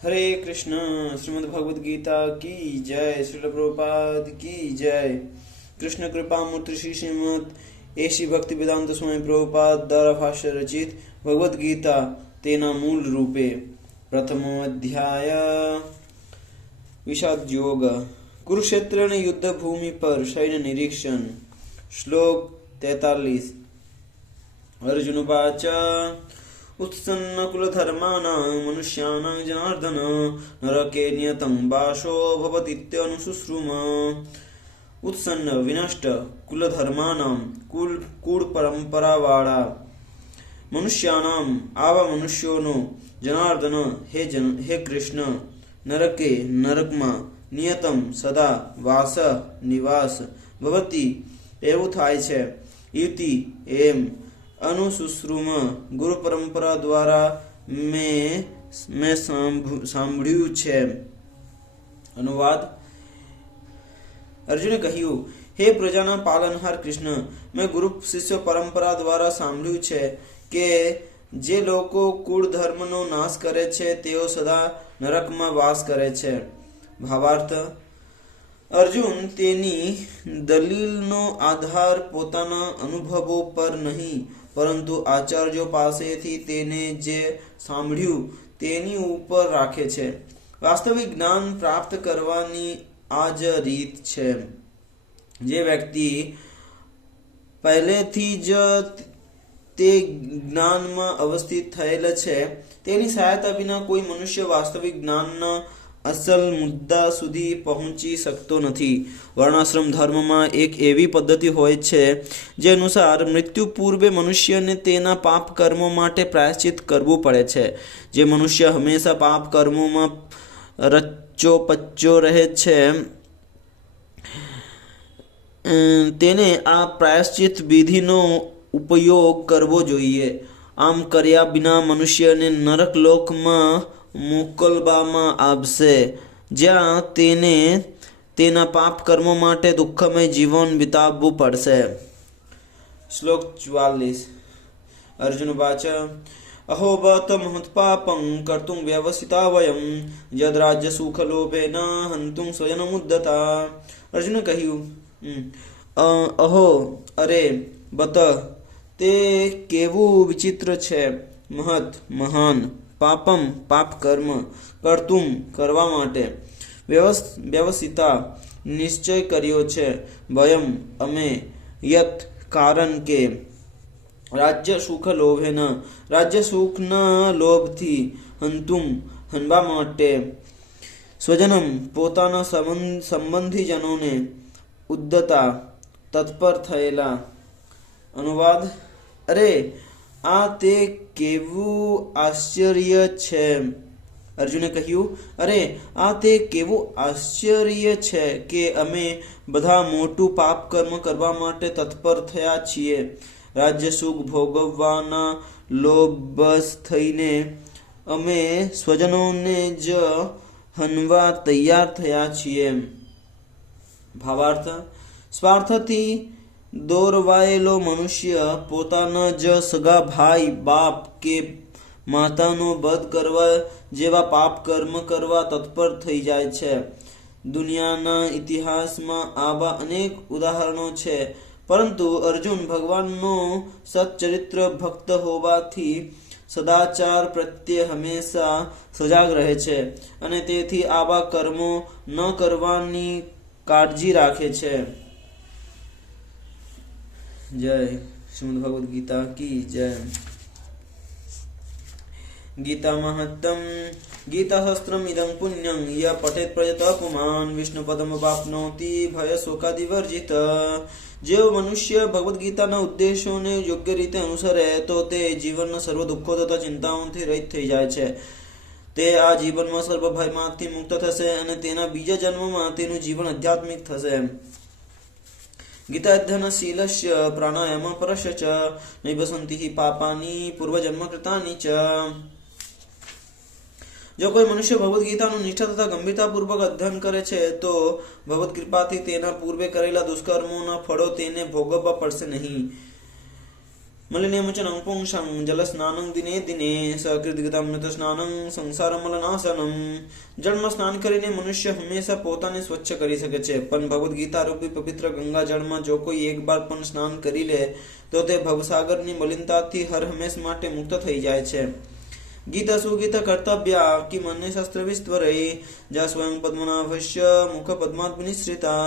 हरे कृष्ण। श्रीमद् भगवद गीता की जय। श्रील प्रभुपाद की जय। कृष्ण कृपा मूर्ति श्री श्रीमद एसी भक्ति वेदांत स्वामी प्रभुपाद द्वारा भाष्य रचित भगवद गीता तेना मूल रूपे प्रथमो अध्याय विषाद योग। कुरुक्षेत्र ने युद्ध भूमि पर सैन्य निरीक्षण। श्लोक 43। अर्जुन उवाच उत्सन्नकुलधर्माणां मनुष्याणां जनार्दन नरके नियतं वासो भवतीत्यनुशुश्रुम। उत्सन्न विनष्ट कुलधर्माणां कुल परंपरा वाला मनुष्याणां आवा मनुष्योनो जनार्दन हे कृष्ण नरके नरकमा नियतम सदा वास निवास भवती એવું થાય છે इति एम अनुशुश्रुम गुरु परंपरा द्वारा मैं સાંભળ્યું છે। अनुवाद। अर्जुन કહ્યું, હે પ્રજાના પાલનહાર કૃષ્ણ, મેં ગુરુ શિષ્ય પરંપરા દ્વારા સાંભળ્યું છે કે જે લોકો કુળ ધર્મનો નાશ કરે છે તેઓ સદા નરકમાં વાસ કરે છે। ભાવાર્થ। અર્જુન તેની દલીલનો આધાર પોતાના અનુભવો પર નહીં પરંતુ આચાર્યો પાસેથી તેને જે સાંભળ્યું તેની ઉપર રાખે છે। વાસ્તવિક જ્ઞાન પ્રાપ્ત કરવાની આ જ રીત છે। જે વ્યક્તિ પહેલેથી જ તે જ્ઞાનમાં અવસ્થિત થયેલ છે તેની સહાયતા વિના કોઈ મનુષ્ય વાસ્તવિક જ્ઞાનના અસલ મુદ્દા સુધી પહોંચી શકતો નથી। વર્ણાશ્રમ ધર્મમાં એક એવી પદ્ધતિ હોય છે જે અનુસાર મૃત્યુ પૂર્વે મનુષ્યને તેના પાપ કર્મો માટે પ્રાયશ્ચિત કરવું પડે છે। જે મનુષ્ય હંમેશા પાપ કર્મોમાં રચ્ચો પચ્ચો રહે છે તેને આ પ્રાયશ્ચિત વિધિનો ઉપયોગ કરવો જોઈએ। આમ કર્યા વિના મનુષ્યને નરક લોકમાં મોકલવામાં આવશે જ્યાં તેને તેના પાપ કર્મો માટે દુઃખમય જીવન વિતાવવું પડશે। શ્લોક 44। અર્જુન વાચ અહો બત મહત્પાપં કર્તું વ્યવસિતા વયમ યદ રાજ્ય સુખ લોભેન હંતું સ્વયનમુદ્દતા। અર્જુને કહ્યું, અહો અરે બત તે કેવું વિચિત્ર છે, મહત મહાન, પાપમ પાપ કર્મ, કર્તુમ કરવા માટે, વ્યવસિતા નિશ્ચય કર્યો છે, ભયમ અમે, યત કારણ કે, રાજ્ય સુખ લોભેન રાજ્ય સુખના લોભથી, હંતુમ હનવા માટે, સ્વજનમ પોતાના સંબંધીજનોને, ઉદ્દતા તત્પર થયેલા। અનુવાદ। અરે આ તે કેવું આશ્ચર્ય છે। અર્જુને કહ્યું, અરે આ તે કેવું આશ્ચર્ય છે કે અમે બધા મોટું પાપ કર્મ કરવા માટે તત્પર થયા છીએ। રાજ્ય સુખ ભોગવવાના લોભબસ થઈને અમે સ્વજનોને જ હનવા તૈયાર થયા છીએ। ભાવાર્થ। સ્વાર્થથી દોરવાયેલો મનુષ્ય પોતાના જ સગા ભાઈ બાપ કે માતાનો વધ કરવા જેવા પાપ કર્મ કરવા તત્પર થઈ જાય છે। દુનિયાના ઇતિહાસમાં આવા અનેક ઉદાહરણો છે પરંતુ અર્જુન ભગવાનનો સચ્ચરિત્ર ભક્ત હોવાથી સદાચાર પ્રત્યે હંમેશા સજાગ રહે છે અને તેથી આવા કર્મો ન કરવાની કાળજી રાખે છે। जय। श्रीमद् भगवद गीता की जय। गीता महत्तम गीताशास्त्रम इदं पुण्यं यः पठेत् प्रयतः पुमान् विष्णुपदम वाप्नोति भय शोकादिवर्जित। जो मनुष्य भगवद गीताના ઉદ્દેશોને યોગ્ય રીતે અનુસરે તો તે જીવનના સર્વ દુઃખો તથા ચિંતાઓથી રહિત થઈ જાય છે। તે આ જીવનમાં સર્વ ભયમાંથી મુક્ત થશે અને તેના બીજા જન્મમાં તેનું જીવન આધ્યાત્મિક થશે। गीताध्ययनशीलस्य प्राणायामपरस्य च नैव सन्ति हि पापानि पूर्वजन्मकृतानि च। जो कोई मनुष्य भगवद गीताનું નિષ્ઠા તથા ગંભીરતાપૂર્વક અધ્યયન કરે છે તો ભગવદ કૃપાથી તેના પૂર્વે કરેલા દુષ્કર્મોના ફળો તેને ભોગવવા પડશે નહીં। मलिनेमुचनं पुंसं जलस्नानं दिने दिने સકૃતગતમૃત સ્નાનં સંસાર મલનાશનમ. જળમાં સ્નાન કરીને મનુષ્ય હંમેશા પોતાને સ્વચ્છ કરી શકે છે, પણ ભગવદ્ ગીતા રૂપી પવિત્ર ગંગા જળમાં જો કોઈ એક બાર પણ સ્નાન કરી લે તો તે ભવસાગરની મલિનતાથી હર હંમેશ માટે મુક્ત થઈ જાય છે. ગીતા સુગીતા કર્તવ્યા કિમ અન્ય શાસ્ત્ર વિસ્તરે જા સ્વયં પદ્મનાભસ્ય મુખ પદ્માત વિનિશ્રિતા.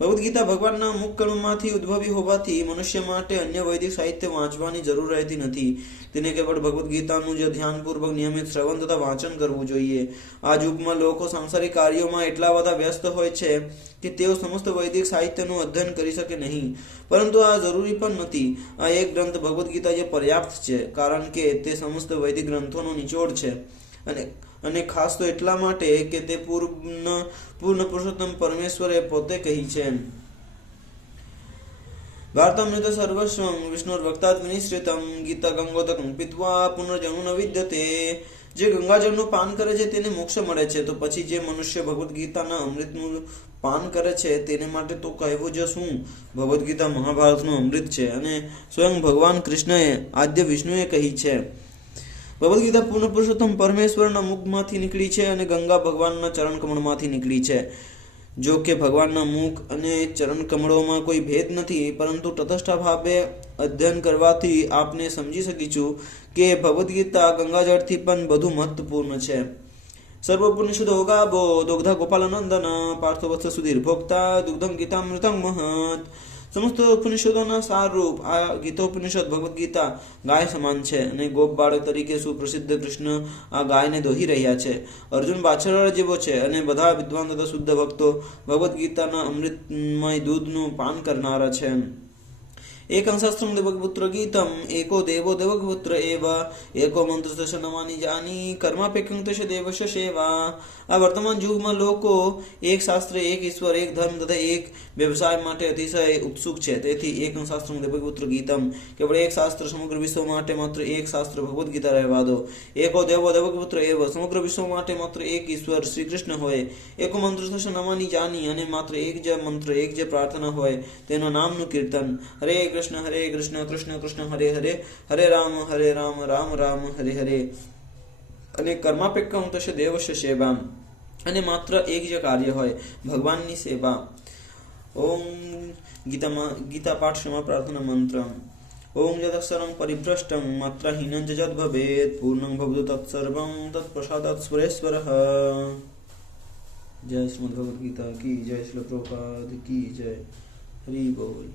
ભગવદ્ ગીતા ભગવાનના મુખ કણમાંથી ઉદ્ભવી હોવાથી મનુષ્ય માટે અન્ય વૈદિક સાહિત્ય વાંચવાની જરૂર રહેતી નથી. તેને કેવળ ભગવદ્ ગીતાનું જ ધ્યાનપૂર્વક નિયમિત શ્રવણ તથા વાંચન કરવું જોઈએ. આ યુગમાં લોકો સાંસારિક કાર્યોમાં એટલા બધા વ્યસ્ત હોય છે કે તેઓ સમસ્ત વૈદિક સાહિત્યનું અધ્યયન કરી શકે નહીં, પરંતુ આ જરૂરી પણ નથી. આ એક ગ્રંથ ભગવદ્ ગીતા જે પર્યાપ્ત છે, કારણ કે તે સમસ્ત વૈદિક ગ્રંથોનો નિચોડ છે, અને ખાસ તો એટલા માટે કે તે પૂર્ણ પુરુષોત્તમ પરમેશ્વરે પોતે કહી છે. ભારતમૃત સર્વસ્વં વિષ્ણુર્વક્તાत् વિનિશ્રિતં ગીતા ગંગોદકં પીત્વા પુનર્જન્મ ન વિદ્યતે. જે ગંગાજળનું પાન કરે છે તેને મોક્ષ મળે છે, તો પછી જે મનુષ્ય ભગવદ્ ગીતાના અમૃતનું પાન કરે છે તેને માટે તો કહેવું જ શું. ભગવદ્ ગીતા મહાભારતનું અમૃત છે અને સ્વયં ભગવાન કૃષ્ણએ આદ્ય વિષ્ણુએ કહી છે. ભગવદ્ ગીતા પૂર્ણ પુરુષોત્તમ પરમેશ્વરના મુખમાંથી નીકળી છે અને ગંગા ભગવાનના ચરણ કમળમાંથી નીકળી છે. જો કે ભગવાનના મુખ અને ચરણ કમળોમાં કોઈ ભેદ નથી, પરંતુ તટસ્થ ભાવે અધ્યયન કરવાથી આપને સમજી શકીશું કે ભગવદ્ ગીતા ગંગાજળથી પણ વધુ મહત્વપૂર્ણ છે. સર્વોપનિષદો ગાવો દુગ્ધા ગોપાલનંદન પાર્થો વત્સ સુધીર ભોક્તા દુગ્ધમ ગીતામૃતં મહત. સમસ્ત ઉપનિષદોના સારરૂપ આ ગીતોપનિષદ ભગવદ્ ગીતા ગાય સમાન છે, અને ગોપ બાળક તરીકે સુપ્રસિદ્ધ કૃષ્ણ આ ગાયને દોહી રહ્યા છે. અર્જુન બાછરડા જેવો છે, અને બધા વિદ્વાન તથા શુદ્ધ ભક્તો ભગવદ્ ગીતાના અમૃતમય દૂધનું પાન કરનારા છે. એકં શાસ્ત્રં દેવગપુત્ર ગીતમ એકો દેવો દેવગપુત્ર એવ એકો મંત્ર નમાની જાની કર્માપેક્ષં તશ દેવશ સેવા. આ વર્તમાન યુગમાં લોકો એક શાસ્ત્ર, એક ઈશ્વર, એક ધર્મ તથા એક વ્યવસાય માટે અતિશય ઉત્સુક છે. તેથી એકં શાસ્ત્રં દેવગપુત્ર ગીતમ, કેવળ એક શાસ્ત્ર સમગ્ર વિશ્વ માટે માત્ર એક શાસ્ત્ર ભગવદ્ ગીતા રહેવા દો. એકો દેવો દેવગપુત્ર એવ, સમગ્ર વિશ્વ માટે માત્ર એક ઈશ્વર શ્રી કૃષ્ણ હોય. એકો મંત્ર નમાની જાની, અને માત્ર એક જ મંત્ર, એક જ પ્રાર્થના હોય, તેના નામનું કીર્તન. હરે કૃષ્ણ કૃષ્ણ કૃષ્ણ હરે હરે, હરે રામ રામ રામ હરે હરે. અને કર્માપેક્ષં તશ દેવશ સેવા, અને માત્ર એક જ કાર્ય હોય, ભગવાનની સેવા. ઓમ ગીતા પાઠ ક્ષમા પ્રાર્થના મંત્ર. ઓમ યદક્ષરં પરિભ્રષ્ટં માત્રહીનં ચ યદ્ ભવેत् પૂર્ણં ભવતુ તત્સર્વં તત્પ્રસાદાत् સુરેશ્વરઃ. જય શ્રીમદ્ ભગવદ્ ગીતા કી જય, શ્રી પ્રભુપાદ કી જય. હરિ બોલ.